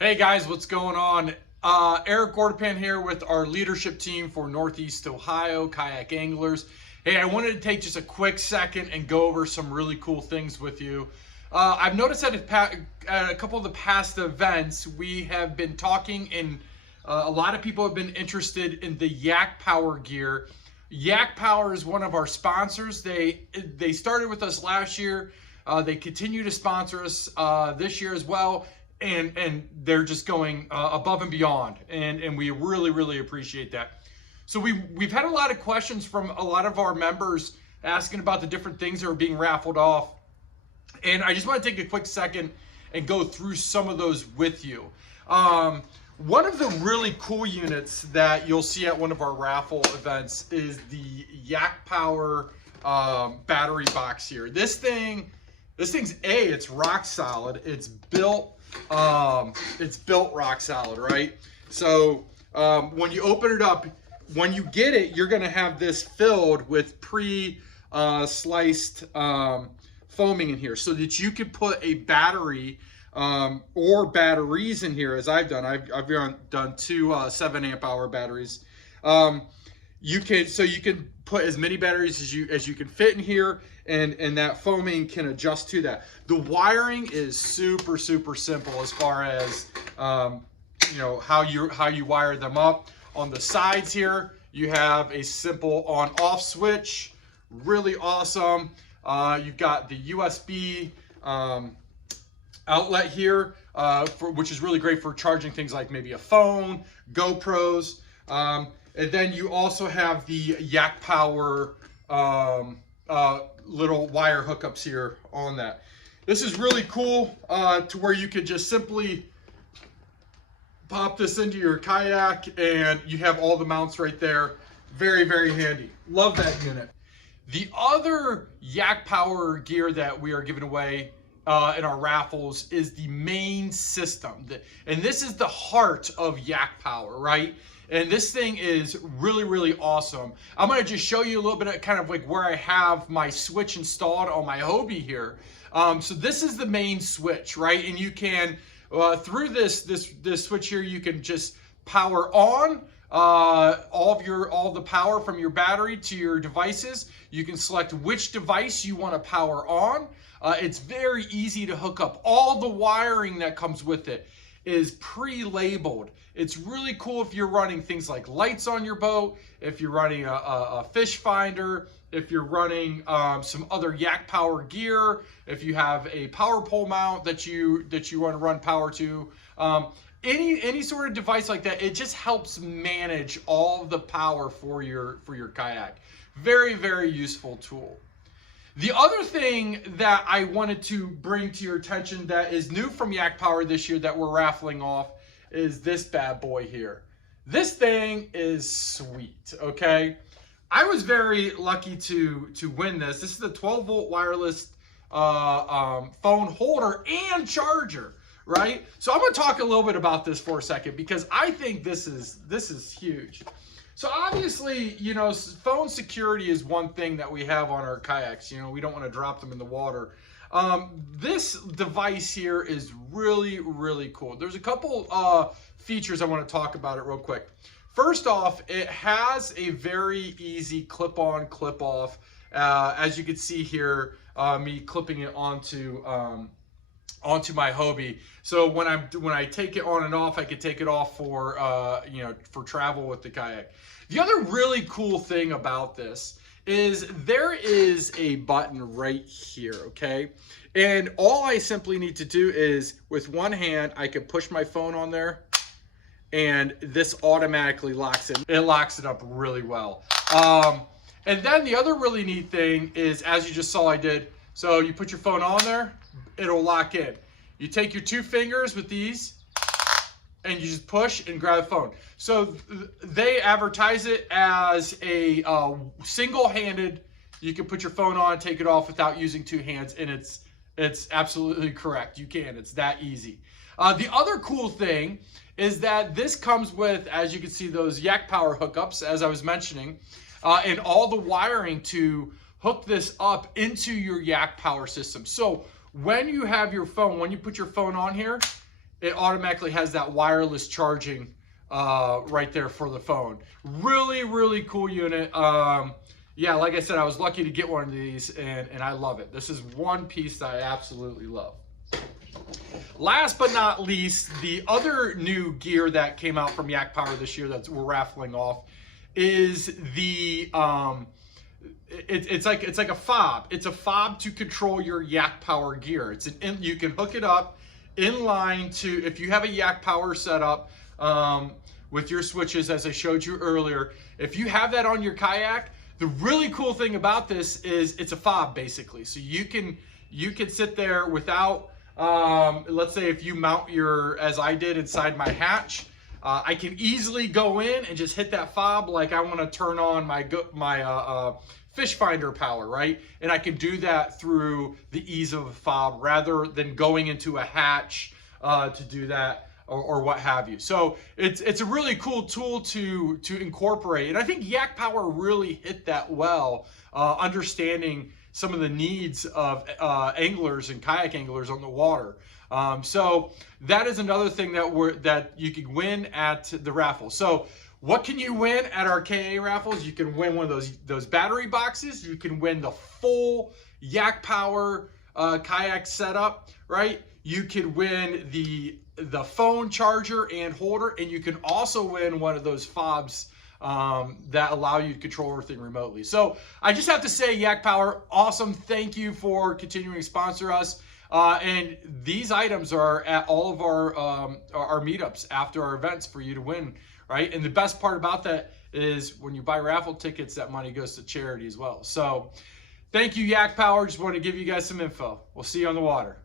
Hey guys, what's going on? Eric Gordepan here with our leadership team for Northeast Ohio Kayak Anglers. Hey, I wanted to take just a quick second and go over some really cool things with you. I've noticed that at a couple of the past events, we have been talking and a lot of people have been interested in the Yak Power gear. Yak Power is one of our sponsors. They started with us last year. They continue to sponsor us this year as well. And they're just going above and beyond, and we really appreciate that. So we've had a lot of questions from a lot of our members asking about the different things that are being raffled off, and I just want to take a quick second and go through some of those with you. One of the really cool units that you'll see at one of our raffle events is the Yak Power battery box here. This thing's it's rock solid. It's built rock solid, right? So when you open it up, when you get it, you're gonna have this filled with pre-sliced foaming in here so that you could put a battery or batteries in here, as I've done. I've done two 7 amp hour batteries. You can put as many batteries as you can fit in here, and that foaming can adjust to that. The wiring is super simple as far as how you wire them up. On the sides here, you have a simple on-off switch, really awesome. You've got the USB outlet here, which is really great for charging things like maybe a phone, GoPros. And then you also have the Yak Power little wire hookups here on that. This is really cool to where you could just simply pop this into your kayak and you have all the mounts right there. Very handy. Love that unit. The other Yak Power gear that we are giving away in our raffles is the main system. And this is the heart of Yak Power, right? And this thing is really awesome. I'm gonna just show you a little bit of kind of like where I have my switch installed on my Hobie here. So this is the main switch, right? And you can, through this switch here, you can just power on all the power from your battery to your devices. You can select which device you want to power on. It's very easy to hook up. All the wiring that comes with it is pre-labeled. It's really cool if you're running things like lights on your boat, if you're running a fish finder, if you're running some other Yak Power gear, if you have a power pole mount that you want to run power to. Any sort of device like that, it just helps manage all the power for your kayak. Very useful tool. The other thing that I wanted to bring to your attention that is new from Yak Power this year that we're raffling off is this bad boy here. This thing is sweet, okay? I was very lucky to win this. This is a 12-volt wireless phone holder and charger, right? So I'm gonna talk a little bit about this for a second because I think this is huge. So obviously, phone security is one thing that we have on our kayaks. We don't want to drop them in the water. This device here is really cool. There's a couple features I want to talk about it real quick. First off, it has a very easy clip-on, clip-off. As you can see here, me clipping it onto my Hobie. So when I take it on and off, I can take it off for for travel with the kayak. The other really cool thing about this is there is a button right here, okay? And all I simply need to do is with one hand, I can push my phone on there and this automatically locks in. It locks it up really well. And then the other really neat thing is, as you just saw I did, so you put your phone on there, it'll lock in. You take your 2 fingers with these and you just push and grab the phone. So they advertise it as a single-handed, you can put your phone on, take it off without using 2 hands, and it's absolutely correct. You can, it's that easy. The other cool thing is that this comes with, as you can see, those Yak Power hookups, as I was mentioning, and all the wiring to hook this up into your Yak Power system. So when you have your phone, when you put your phone on here, it automatically has that wireless charging right there for the phone. Really, really cool unit. Yeah, like I said, I was lucky to get one of these, and I love it. This is one piece that I absolutely love. Last but not least, the other new gear that came out from Yak Power this year that we're raffling off is the it's like a fob. It's a fob to control your Yak Power gear. You can hook it up in line to, if you have a Yak Power setup with your switches, as I showed you earlier. If you have that on your kayak, the really cool thing about this is it's a fob basically. So you can sit there without. Let's say if you mount as I did inside my hatch, I can easily go in and just hit that fob like I want to turn on my fish finder power, right? And I can do that through the ease of a fob rather than going into a hatch to do that or what have you. So it's a really cool tool to incorporate. And I think Yak Power really hit that well, understanding some of the needs of anglers and kayak anglers on the water. So that is another thing that you can win at the raffle. So what can you win at our KA raffles? You can win one of those battery boxes. You can win the full Yak Power kayak setup, right? You can win the phone charger and holder, and you can also win one of those fobs that allow you to control everything remotely. So I just have to say, Yak Power, awesome. Thank you for continuing to sponsor us. And these items are at all of our meetups after our events for you to win, right? And the best part about that is when you buy raffle tickets, that money goes to charity as well. So thank you, Yak Power. Just wanted to give you guys some info. We'll see you on the water.